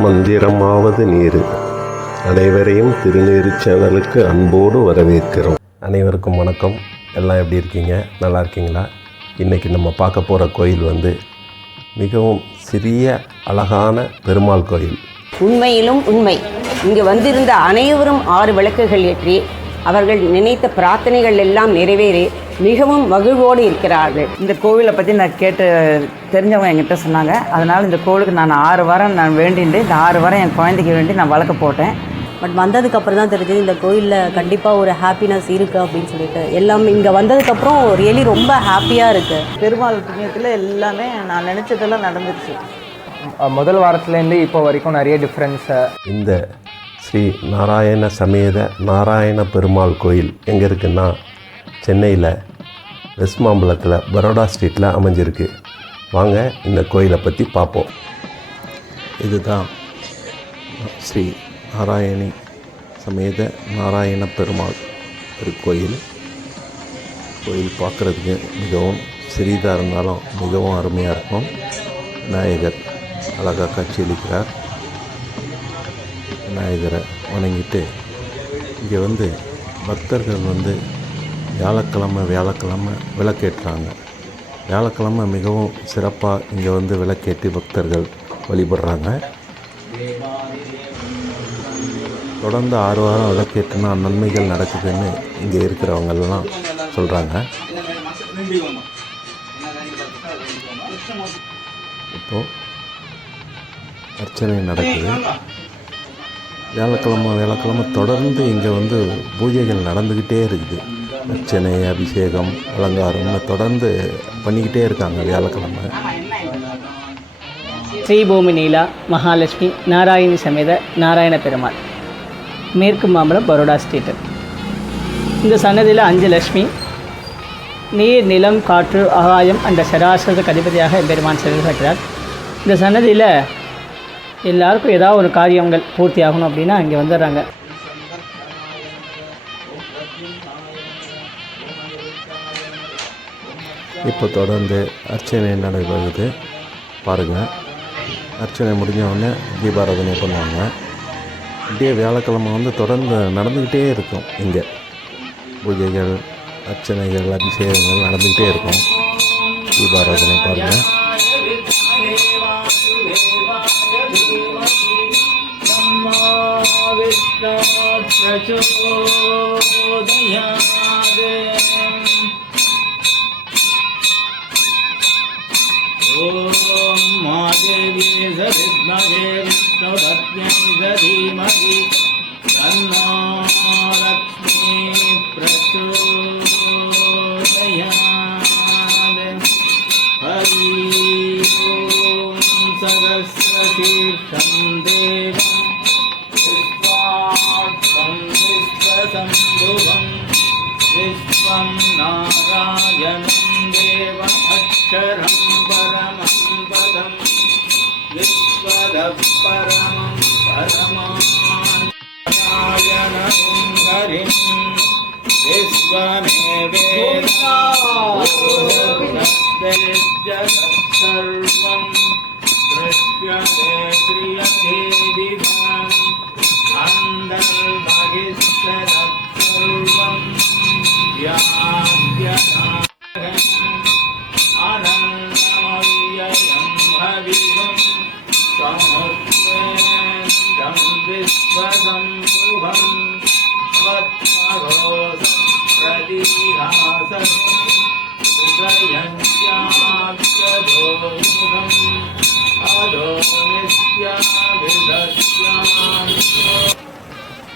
மந்திரமாவது நீர். அனைவரையும் திருநீறு சேனலுக்கு அன்போடு வரவேற்கிறோம். அனைவருக்கும் வணக்கம். எல்லாம் எப்படி இருக்கீங்க? நல்லா இருக்கீங்களா? இன்றைக்கி நம்ம பார்க்க போகிற கோயில் வந்து மிகவும் சிறிய அழகான பெருமாள் கோயில். உண்மையிலும் உண்மை. இங்கு வந்திருந்த அனைவரும் ஆறு விளக்குகள் ஏற்றி அவர்கள் நினைத்த பிரார்த்தனைகள் எல்லாம் நிறைவேறி மிகவும் மகிழ்வோடு இருக்கிறார்கள். இந்த கோவிலை பற்றி நான் கேட்டு தெரிஞ்சவங்க என்கிட்ட சொன்னாங்க. அதனால் இந்த கோவிலுக்கு நான் ஆறு வாரம் நான் வேண்டிட்டு இந்த ஆறு வாரம் என் குழந்தைக்கு வேண்டி நான் வழக்க போட்டேன். பட் வந்ததுக்கப்புறம் தான் தெரிஞ்சது இந்த கோயிலில் கண்டிப்பாக ஒரு ஹாப்பினஸ் இருக்குது அப்படின்னு சொல்லிட்டு. எல்லாமே இங்கே வந்ததுக்கப்புறம் ரியலி ரொம்ப ஹாப்பியாக இருக்குது பெருமாள் புண்ணியத்தில் எல்லாமே நான் நினச்சதெல்லாம் நடந்துச்சு. முதல் வாரத்துலேருந்து இப்போ வரைக்கும் நிறைய டிஃப்ரென்ஸு இந்த ஸ்ரீ நாராயண சமேத நாராயண பெருமாள் கோயில் எங்கே இருக்குன்னா சென்னையில் வெஸ்ட் மாம்பலத்தில் பரோடா ஸ்ட்ரீட்டில் அமைஞ்சிருக்கு. வாங்க இந்த கோயிலை பற்றி பார்ப்போம். இதுதான் ஸ்ரீ நாராயணி சமேத நாராயண பெருமாள் திருக்கோயில் கோயில். பார்க்குறதுக்கு மிகவும் சிறிதாக இருந்தாலும் மிகவும் அருமையாக இருக்கும். விநாயகர் அழகாக காட்சியளிக்கிறார் விநாயகரை வணங்கிட்டு இங்கே வந்து பக்தர்கள் வந்து வியாழக்கிழமை வியாழக்கிழமை விளக்கேற்றுறாங்க வியாழக்கிழமை மிகவும் சிறப்பாக இங்கே வந்து விளக்கேற்றி பக்தர்கள் வழிபடுறாங்க. தொடர்ந்து ஆறு வாரம் விளக்கேற்றினா நன்மைகள் நடக்குதுன்னு இங்கே இருக்கிறவங்கெல்லாம் சொல்கிறாங்க இப்போது அர்ச்சனை நடக்குது. வியாழக்கிழமை வியாழக்கிழமை தொடர்ந்து இங்கே வந்து பூஜைகள் நடந்துக்கிட்டே இருக்குது. அர்ச்சனை அபிஷேகம் அலங்காரம்னு தொடர்ந்து பண்ணிக்கிட்டே இருக்காங்க வியாழக்கிழமை. ஸ்ரீபூமி நீலா மகாலட்சுமி நாராயணி சமேத நாராயண பெருமாள். மேற்கு மாம்பலம் பரோடா ஸ்ட்ரீட்டு இந்த சன்னதியில் அஞ்சு லட்சுமி நீர் நிலம் காற்று ஆகாயம் அந்த சராசரத்துக்கு அதிபதியாக பெருமான் செயல்படுகிறார் இந்த சன்னதியில் எல்லாருக்கும் ஏதாவது ஒரு காரியங்கள் பூர்த்தி ஆகணும் அப்படின்னா இங்கே வந்துடுறாங்க. இப்போ தொடர்ந்து அர்ச்சனை நடைபெறுது. பாருங்கள் அர்ச்சனை முடிஞ்ச உடனே தீபாராதனை பண்ணுவாங்க. இப்படியே வியாழக்கிழமை வந்து தொடர்ந்து நடந்துக்கிட்டே இருக்கும். இங்கே பூஜைகள் அர்ச்சனைகள் அபிஷேகங்கள் நடந்துக்கிட்டே இருக்கும். தீபாராதனை பாருங்கள் ॐ मादेवी सविद्महे विष्णुपत्न्यै धीमहि तन्नो विश्वं नारायणं देवमक्षरं परमं पदं विश्वदः परमं परमानारायणं हरिं विश्वमेवेदाजगत्सर्वं दृश्यते क्रियते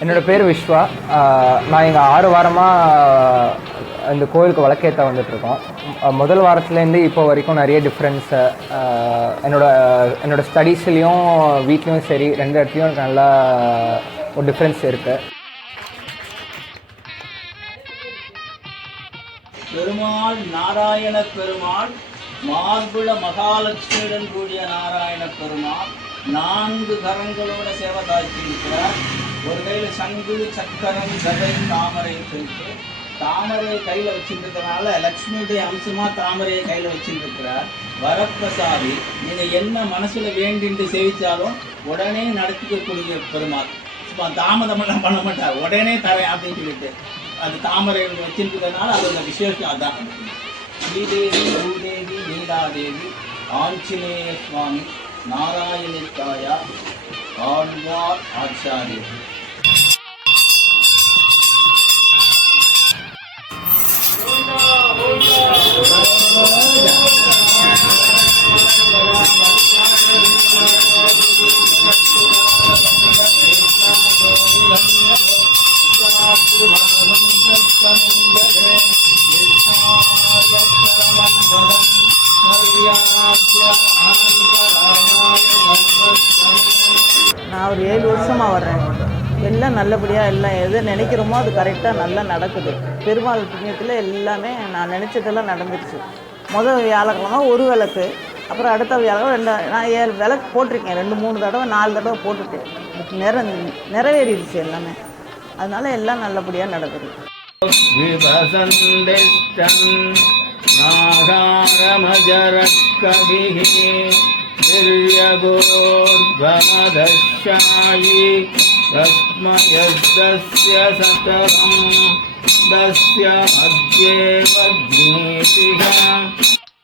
என்னோடய பேர் விஸ்வா நான் இங்கே ஆறு வாரமாக இந்த கோயிலுக்கு விளக்கேற்ற வந்துட்டுருக்கோம். முதல் வாரத்துலேருந்து இப்போ வரைக்கும் நிறைய டிஃப்ரென்ஸு என்னோட என்னோடய ஸ்டடீஸ்லேயும் வீட்லேயும் சரி ரெண்டு இடத்துலையும் எனக்கு நல்லா ஒரு டிஃப்ரென்ஸ் இருக்குது பெருமாள் நாராயண பெருமாள் மார்புல மகாலட்சுமியுடன் கூடிய நாராயண பெருமாள் நான்கு கரங்களோட சேவை தாக்கி இருக்கிறார் ஒரு கையில் சங்கு சக்கரம் கதை தாமரை இருக்கு. தாமரையை கையில் வச்சுருக்கிறதுனால லக்ஷ்மியுடைய அம்சமா தாமரையை கையில் வச்சுருக்கிறார். வரப்பிரசாதி நீங்கள் என்ன மனசில் வேண்டிட்டு சேவித்தாலும் உடனே நடத்திக்கக்கூடிய பெருமாள். தாமதமெல்லாம் பண்ண மாட்டார் உடனே தரேன் அப்படின்னு சொல்லிட்டு. அது தாமரை வச்சிருக்கிறதுனால அதோட விசேஷம் அதான். ஸ்ரீதேவி பூதேவி நீலாதேவி ஆஞ்சநேய சுவாமி நாராயணிக்காயா ஆழ்வார் ஆச்சாரியர். நான் ஒரு ஏழு வருஷமாக வர்றேன். எல்லாம் நல்லபடியாக எல்லாம் எது நினைக்கிறோமோ அது கரெக்டாக நல்லா நடக்குது. பெருமாள் புண்ணியத்தில் எல்லாமே நான் நினச்சதெல்லாம் நடந்துருச்சு. முதல் வியாழக்கிழமை ஒரு விளக்கு அப்புறம் அடுத்த வியாழக்கிழமை ரெண்டு நான் ஏழு விளக்கு போட்டிருக்கேன். ரெண்டு மூணு தடவை நாலு தடவை போட்டுட்டேன் நிற நிறைவேறிடுச்சு எல்லாமே. அதனால எல்லாம் நல்லபடியாக நடக்குது. நாகாரமஜரக்கவிகே र्यदुरोर्ध्वशायि तस्मयस्तस्य यद्यस्य सततं दस्य अद्येवज्ञः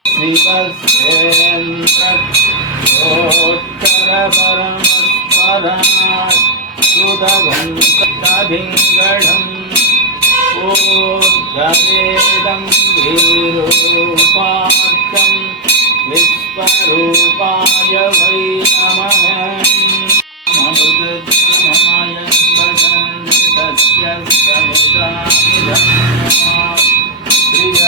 श्रीपश्चेन्द्रोत्तरपरं पदात् श्रुतवन्तम् कोर्पेदं भीरुपार्थं स्वरूपाय वै अमहमृतमाय स्वजन्तस्य श्रिय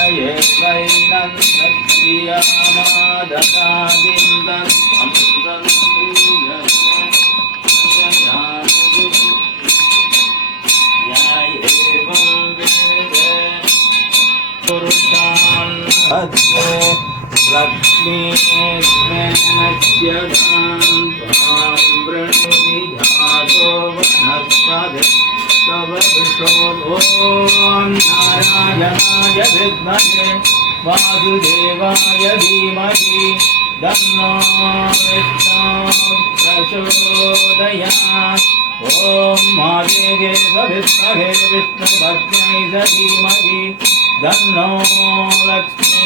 स्वैरमादका विन्द्रियस्य नारायणाय विद्महे वासुदेवाय धीमहि तन्नो विष्णु प्रचोदयात् ॐ सविद्महे विष्णुभक्त्यै स धीमहि தன்னோ லக்ஷ்மி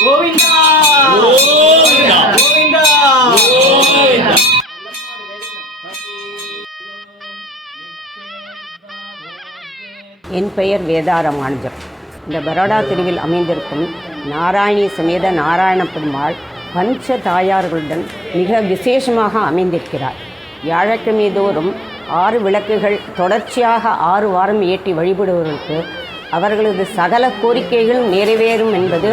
கோவிந்தா கோவிந்தா கோவிந்தா கோவிந்தா என் பெயர் வேதாரமானுஜம் இந்த பரோடா தெருவில் அமைந்திருக்கும் நாராயணி சமேத நாராயண பெருமாள் பஞ்ச தாயார்களுடன் மிக விசேஷமாக அமைந்திருக்கிறார். வியாழக்கிழமை தோறும் ஆறு விளக்குகள் தொடர்ச்சியாக ஆறு வாரம் ஏற்றி வழிபடுவதற்கு அவர்களது சகல கோரிக்கைகளும் நிறைவேறும் என்பது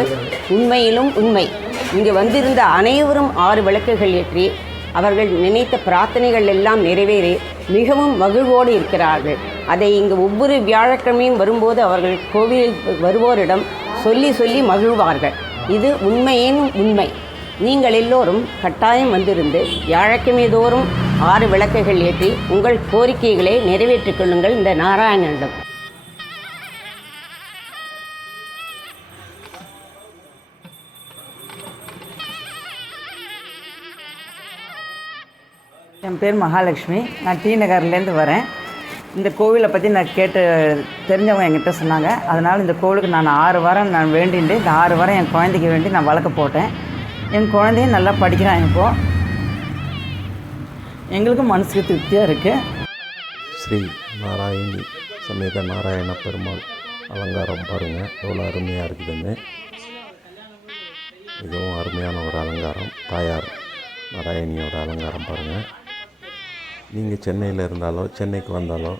உண்மையிலும் உண்மை. இங்கு வந்திருந்த அனைவரும் ஆறு விளக்குகள் ஏற்றி அவர்கள் நினைத்த பிரார்த்தனைகள் எல்லாம் நிறைவேறி மிகவும் மகிழ்வோடு இருக்கிறார்கள். அதை இங்கு ஒவ்வொரு வியாழக்கிழமையும் வரும்போது அவர்கள் கோவிலில் வருவோரிடம் சொல்லி சொல்லி மகிழ்வார்கள். இது உண்மையேனும் உண்மை. நீங்கள் எல்லோரும் கட்டாயம் வந்திருந்து வியாழக்கிழமை தோறும் ஆறு விளக்குகள் ஏற்றி உங்கள் கோரிக்கைகளை நிறைவேற்றிக் கொள்ளுங்கள் இந்த நாராயணனிடம். என் பேர் மகாலட்சுமி. நான் டி நகர்லேருந்து வரேன். இந்த கோவிலை பற்றி நான் கேட்டு தெரிஞ்சவங்க என்கிட்ட சொன்னாங்க. அதனால் இந்த கோவிலுக்கு நான் ஆறு வாரம் நான் வேண்டிட்டு இந்த ஆறு வாரம் என் குழந்தைக்கு வேண்டி நான் வளர்க்க போட்டேன். என் குழந்தையும் நல்லா படிக்கிறான் இப்போது எங்களுக்கும் மனசுக்கு திருப்தியாக இருக்குது ஸ்ரீ நாராயணி சமேத நாராயண பெருமாள் அலங்காரம் பாருங்கள் எவ்வளோ அருமையாக இருக்குதுன்னு. மிகவும் அருமையான ஒரு அலங்காரம். தாயார் நாராயணியோட அலங்காரம் பாருங்கள் நீங்கள் சென்னையில் இருந்தாலோ சென்னைக்கு வந்தாலோ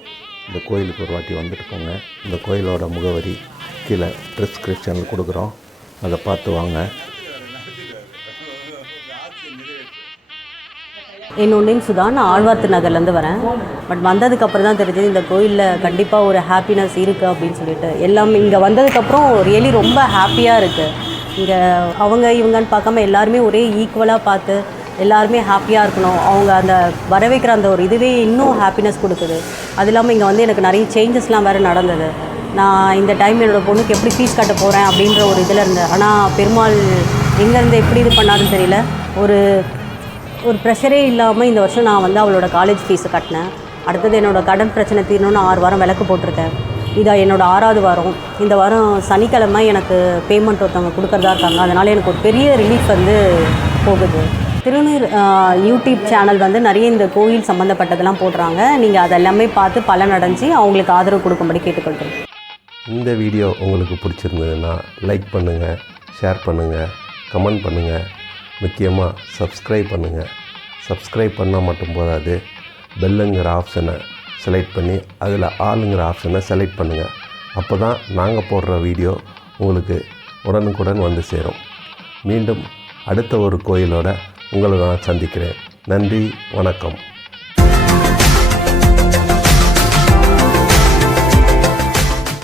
இந்த கோயிலுக்கு ஒரு வாட்டி வந்துட்டு போங்க. இந்த கோயிலோட முகவரி கீழே டிஸ்கிரிப்ஷனில் கொடுக்குறோம். அதை பார்த்து வாங்க. என்னோட நேம் சுதா. நான் ஆழ்வார்த்து நகர்லேருந்து வரேன். பட் வந்ததுக்கப்புறம் தான் தெரிஞ்சது இந்த கோயிலில் கண்டிப்பாக ஒரு ஹாப்பினஸ் இருக்குது அப்படின்னு சொல்லிட்டு. எல்லாம் இங்கே வந்ததுக்கப்புறம் ரியலி ரொம்ப ஹாப்பியாக இருக்குது இங்கே அவங்க இவங்கன்னு பார்க்காம எல்லாருமே ஒரே ஈக்குவலாக பார்த்து எல்லாருமே ஹாப்பியாக இருக்கணும். அவங்க அந்த வர வைக்கிற அந்த ஒரு இதுவே இன்னும் ஹாப்பினஸ் கொடுக்குது. அது இல்லாமல் இங்கே வந்து எனக்கு நிறைய சேஞ்சஸ்லாம் வேறு நடந்தது. நான் இந்த டைம் என்னோடய பொண்ணுக்கு எப்படி ஃபீஸ் கட்ட போகிறேன் அப்படின்ற ஒரு இதில் இருந்தேன். ஆனால் பெருமாள் எங்கேருந்து எப்படி இது பண்ணாருன்னு தெரியல. ஒரு ஒரு ப்ரெஷரே இல்லாமல் இந்த வருஷம் நான் வந்து அவளோட காலேஜ் ஃபீஸை கட்டினேன். அடுத்தது என்னோடய கடன் பிரச்சனை தீரணும்னு ஆறு வாரம் விளக்கு போட்டிருக்கேன். இதாக என்னோட ஆறாவது வாரம். இந்த வாரம் சனிக்கிழமை எனக்கு பேமெண்ட் ஒருத்தவங்க கொடுக்குறதா இருக்காங்க. அதனால் எனக்கு ஒரு பெரிய ரிலீஃப் வந்து போகுது. திருநீர் யூடியூப் சேனல் வந்து நிறைய இந்த கோயில் சம்மந்தப்பட்டதெல்லாம் போடுறாங்க. நீங்கள் அதெல்லாமே பார்த்து பலன் அடைஞ்சு அவங்களுக்கு ஆதரவு கொடுக்கும்படி கேட்டுக்கொள்கிறேன். இந்த வீடியோ உங்களுக்கு பிடிச்சிருந்ததுன்னா லைக் பண்ணுங்கள் ஷேர் பண்ணுங்கள் கமெண்ட் பண்ணுங்கள் முக்கியமாக சப்ஸ்கிரைப் பண்ணுங்கள் சப்ஸ்கிரைப் பண்ணால் மட்டும் போதாது. பெல்லுங்கிற ஆப்ஷனை செலக்ட் பண்ணி அதில் ஆளுங்கிற ஆப்ஷனை செலக்ட் பண்ணுங்கள் அப்போ தான் நாங்கள் போடுற வீடியோ உங்களுக்கு உடனுக்குடன் வந்து சேரும். மீண்டும் அடுத்த ஒரு கோயிலோட உங்களை நான் சந்திக்கிறேன். நன்றி வணக்கம்.